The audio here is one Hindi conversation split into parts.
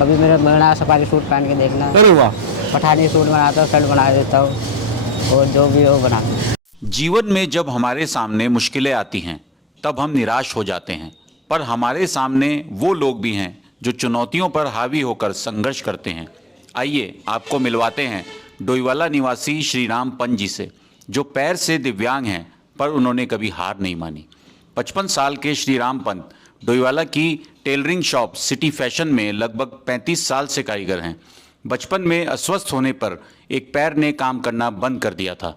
कभी मेरा बना सफारी सूट पहन के देखना। अरे वाह। पठानी सूट बनाता हूँ, शर्ट बना देता हूँ और जो भी हो बना। जीवन में जब हमारे सामने मुश्किलें आती हैं तब हम निराश हो जाते हैं, पर हमारे सामने वो लोग भी हैं जो चुनौतियों पर हावी होकर संघर्ष करते हैं। आइए आपको मिलवाते हैं डोईवाला निवासी श्रीराम पंत जी से, जो पैर से दिव्यांग हैं पर उन्होंने कभी हार नहीं मानी। 55 साल के श्रीराम पंत डोईवाला की टेलरिंग शॉप सिटी फैशन में लगभग 35 साल से कारीगर हैं। बचपन में अस्वस्थ होने पर एक पैर ने काम करना बंद कर दिया था।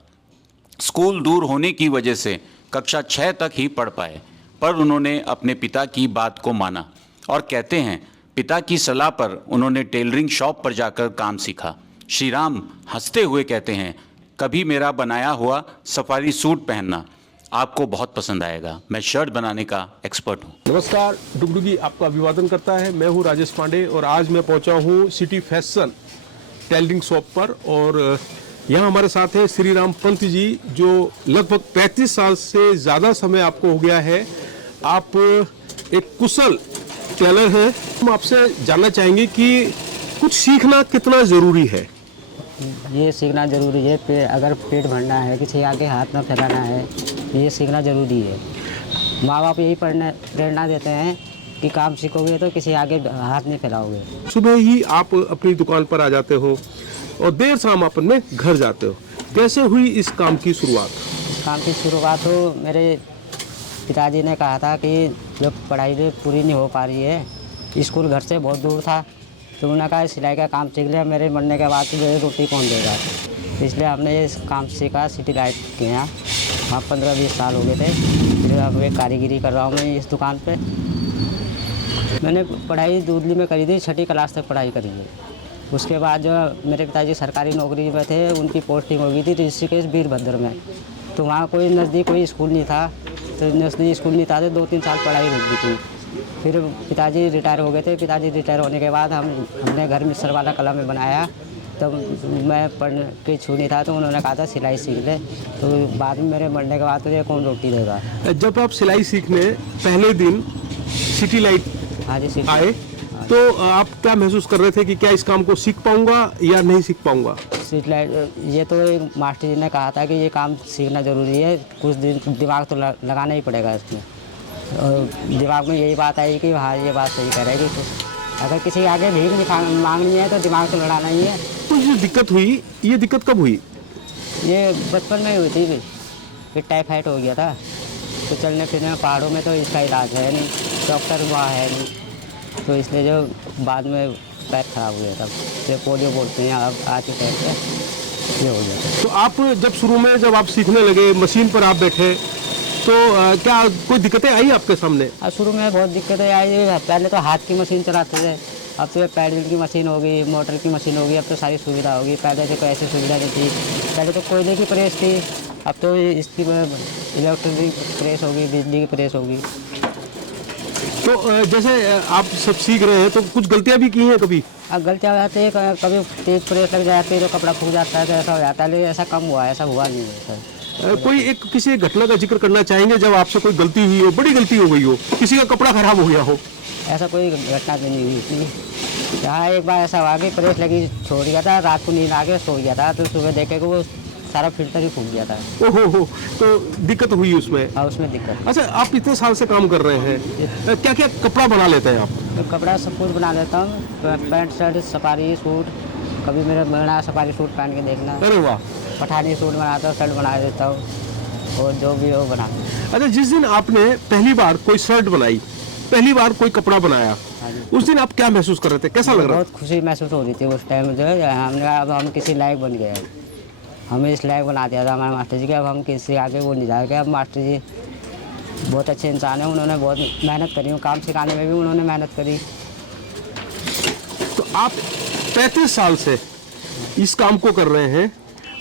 स्कूल दूर होने की वजह से कक्षा 6 तक ही पढ़ पाए, पर उन्होंने अपने पिता की बात को माना और कहते हैं पिता की सलाह पर उन्होंने टेलरिंग शॉप पर जाकर काम सीखा। श्रीराम हंसते हुए कहते हैं, कभी मेरा बनाया हुआ सफारी सूट पहनना आपको बहुत पसंद आएगा। मैं शर्ट बनाने का एक्सपर्ट हूँ। नमस्कार, डुगडुगी आपका अभिवादन करता है। मैं हूँ राजेश पांडे और आज मैं पहुँचा हूँ सिटी फैशन टेलरिंग शॉप पर और यहाँ हमारे साथ है श्रीराम पंत जी, जो लगभग 35 साल से ज़्यादा समय आपको हो गया है। आप एक कुशल टेलर हैं। हम आपसे जानना चाहेंगे कि कुछ सीखना कितना ज़रूरी है। ये सीखना ज़रूरी है। अगर पेट भरना है, किसी आगे हाथ ना फैलाना है, ये सीखना ज़रूरी है। माँ बाप यही प्रेरणा देते हैं कि काम सीखोगे तो किसी आगे हाथ नहीं फैलाओगे। सुबह ही आप अपनी दुकान पर आ जाते हो और देर शाम आप अपने घर जाते हो। कैसे हुई इस काम की शुरुआत? इस काम की शुरुआत तो मेरे पिताजी ने कहा था कि जब पढ़ाई पूरी नहीं हो पा रही है, स्कूल घर से बहुत दूर था, तो उन्होंने कहा सिलाई का काम सीख लिया, मेरे मरने के बाद तो रोटी कौन देगा। इसलिए हमने ये काम सीखा सिटी लाइट के यहाँ। वहाँ 15-20 साल हो गए थे। फिर अब एक कारीगिरी कर रहा हूँ मैं इस दुकान पे। मैंने पढ़ाई दूधली में करी थी, 6ठी क्लास तक पढ़ाई करी है। उसके बाद जो मेरे पिताजी सरकारी नौकरी में थे, उनकी पोस्टिंग हो गई थी ऋषिकेश वीरभद्र में। तो वहाँ कोई नज़दीक कोई स्कूल नहीं था, तो नज़दीक स्कूल नहीं था तो 2-3 साल पढ़ाई रुक गई थी। फिर पिताजी रिटायर हो गए थे। पिताजी रिटायर होने के बाद हमने घर में सरवाला कला में बनाया। तब मैं पढ़ के छू नहीं था, तो उन्होंने कहा था सिलाई सीख ले। तो बाद में मेरे मरने के बाद तुझे कौन रोटी देगा। जब आप सिलाई सीखने पहले दिन सिटी लाइट हाँ जी आए तो आप क्या महसूस कर रहे थे कि क्या इस काम को सीख पाऊंगा या नहीं सीख पाऊंगा? सिटी लाइट ये तो एक मास्टर जी ने कहा था कि ये काम सीखना ज़रूरी है, कुछ दिन दिमाग तो लगाना ही पड़ेगा इसमें। और दिमाग में यही बात आई कि हाँ ये बात सही कह रहे हैं कि अगर किसी आगे भीख मांगनी है तो दिमाग तो लड़ाना ही है। तो ये दिक्कत हुई, ये दिक्कत कब हुई? ये बचपन में हुई थी। फिर टाइफाइड हो गया था, तो चलने फिरने में पहाड़ों में तो इसका इलाज है नहीं, डॉक्टर वहाँ है नहीं, तो इसलिए जो बाद में पैर खराब हो गया था। फिर पोलियो बोलते हैं अब आज के टाइम पे ये हो गया। तो आप जब शुरू में जब आप सीखने लगे, मशीन पर आप बैठे, तो क्या कोई दिक्कतें आई आपके सामने? शुरू में बहुत दिक्कतें आई। पहले तो हाथ की मशीन चलाते थे, अब तो पैडल की मशीन हो गई, मोटर की मशीन हो गई, अब तो सारी सुविधा होगी। पहले तो कोई ऐसी सुविधा नहीं थी। पहले तो कोयले की प्रेस थी, अब तो इसकी इलेक्ट्रिक प्रेस होगी, बिजली की प्रेस होगी। तो जैसे आप सब सीख रहे हैं तो कुछ गलतियां भी की हैं कभी? अब गलतियाँ हो जाती है, कभी तेज प्रेस लग जाती है तो कपड़ा फूक जाता है, तो ऐसा हो जाता है। लेकिन ऐसा कम हुआ है, ऐसा हुआ नहीं है। कोई एक किसी घटना का जिक्र करना चाहेंगे जब आपसे कोई गलती हुई हो, बड़ी गलती हो गई हो, किसी का कपड़ा खराब हो गया हो? ऐसा कोई घटना तो नहीं हुई थी। यहाँ एक बार ऐसा हुआ कि प्रेस लगी छोड़ गया था, रात को नींद आ के सो गया था, तो सुबह देखे कि वो सारा फिल्टर ही फूक गया था। ओहो, तो दिक्कत हुई उसमें? हाँ, उसमें दिक्कत। अच्छा, आप इतने साल से काम कर रहे हैं, क्या क्या कपड़ा बना लेते हैं आप? तो कपड़ा सब कुछ बना लेता हूँ, पैंट शर्ट सफारी सूट, कभी मेरा बना सफारी सूट पहन के देखना। अरे वाह। पठानी सूट बनाता हूँ, शर्ट बना देता हूँ और जो भी हो बना। अच्छा, जिस दिन आपने पहली बार कोई शर्ट बनाई, पहली बार कोई कपड़ा बनाया, उस दिन आप क्या महसूस कर रहे थे, कैसा लग रहा था? बहुत खुशी महसूस हो रही थी उस टाइम। जो है हमने कहा अब हम किसी लायक बन गए, हमें इस लायक बना दिया था हमारे मास्टर जी के, अब हम किसी आगे वो नहीं जाएंगे। अब मास्टर जी बहुत अच्छे इंसान हैं, उन्होंने बहुत मेहनत करी, काम सिखाने में भी उन्होंने मेहनत करी। तो आप 35 साल से इस काम को कर रहे हैं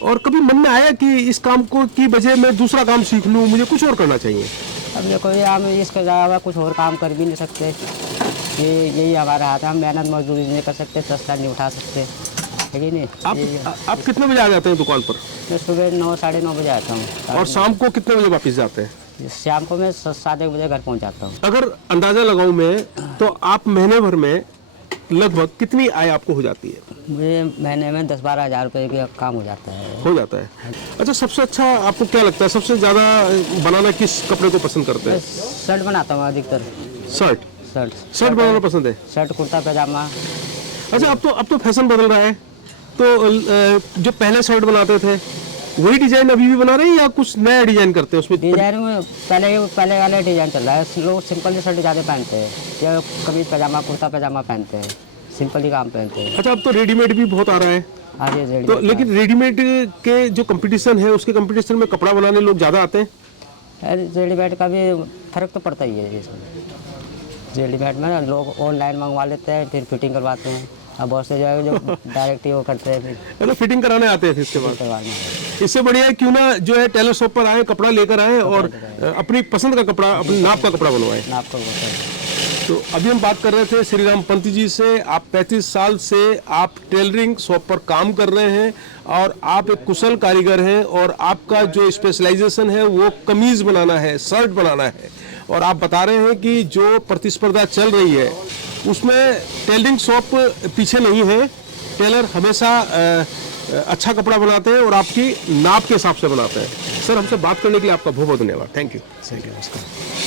और कभी मन में आया कि इस काम को की बजाय मैं दूसरा काम सीख लूँ, मुझे कुछ और करना चाहिए? अब देखो ये हम इसके अलावा कुछ और काम कर भी नहीं सकते, ये यही हमारा हाथ है। हम मेहनत मजदूरी नहीं कर सकते, तस्ला नहीं उठा सकते, है कि नहीं। आप कितने बजे आ जाते हैं दुकान पर? मैं सुबह 9-9:30 बजे आता हूँ। और शाम को कितने बजे वापस जाते हैं? शाम को मैं 7-1 बजे घर पहुँच जाता हूँ। अगर अंदाजा लगाऊं मैं तो आप महीने भर में लगभग कितनी आय आपको हो जाती है? मुझे महीने में 10-12 हज़ार रुपये का काम हो जाता है। हो जाता है। अच्छा, सबसे अच्छा आपको क्या लगता है, सबसे ज़्यादा बनाना किस कपड़े को पसंद करते हैं? शर्ट बनाता हूँ अधिकतर। शर्ट शर्ट बनाना पसंद है। शर्ट, कुर्ता पैजामा। अच्छा, अब तो फैशन बदल रहा है, तो जो पहले शर्ट बनाते थे वही डिजाइन अभी भी बना रहे हैं या कुछ नया डिजाइन करते हैं उसमें? डिजाइन में पहले वाले डिजाइन चल रहा है। लोग सिंपल शर्ट ज़्यादा पहनते हैं या कमीज पैजामा, कुर्ता पैजामा पहनते हैं, सिंपल ही काम पहनते हैं। अच्छा, अब तो रेडीमेड भी बहुत आ रहा है। आज ये तो लेकिन रेडीमेड के जो कंपटीशन है उसके कंपटीशन में कपड़ा बनाने लोग ज़्यादा आते हैं। रेडीमेड का भी फर्क तो पड़ता ही है इसमें। रेडीमेड में ना लोग ऑनलाइन मंगवा लेते हैं, फिर फिटिंग करवाते हैं। अब बहुत से जो है जो डायरेक्ट ही वो करते हैं, फिर मतलब फिटिंग कराने आते हैं फिर इसके बाद। करवाना है। इससे बढ़िया है क्यों ना जो है टेलर शॉप पर आए, कपड़ा लेकर आए और अपनी पसंद का कपड़ा, अपनी नाप का कपड़ा बनवाएं। नाप को बताया। तो अभी हम बात कर रहे थे श्री राम पंत जी से। आप 35 साल से आप टेलरिंग शॉप पर काम कर रहे हैं और आप एक कुशल कारीगर हैं और आपका जो स्पेशलाइजेशन है वो कमीज बनाना है, शर्ट बनाना है। और आप बता रहे हैं कि जो प्रतिस्पर्धा चल रही है उसमें टेलरिंग शॉप पीछे नहीं है। टेलर हमेशा अच्छा कपड़ा बनाते हैं और आपकी नाप के हिसाब से बनाते हैं। सर, हमसे बात करने के लिए आपका बहुत बहुत धन्यवाद। Thank you. नमस्कार।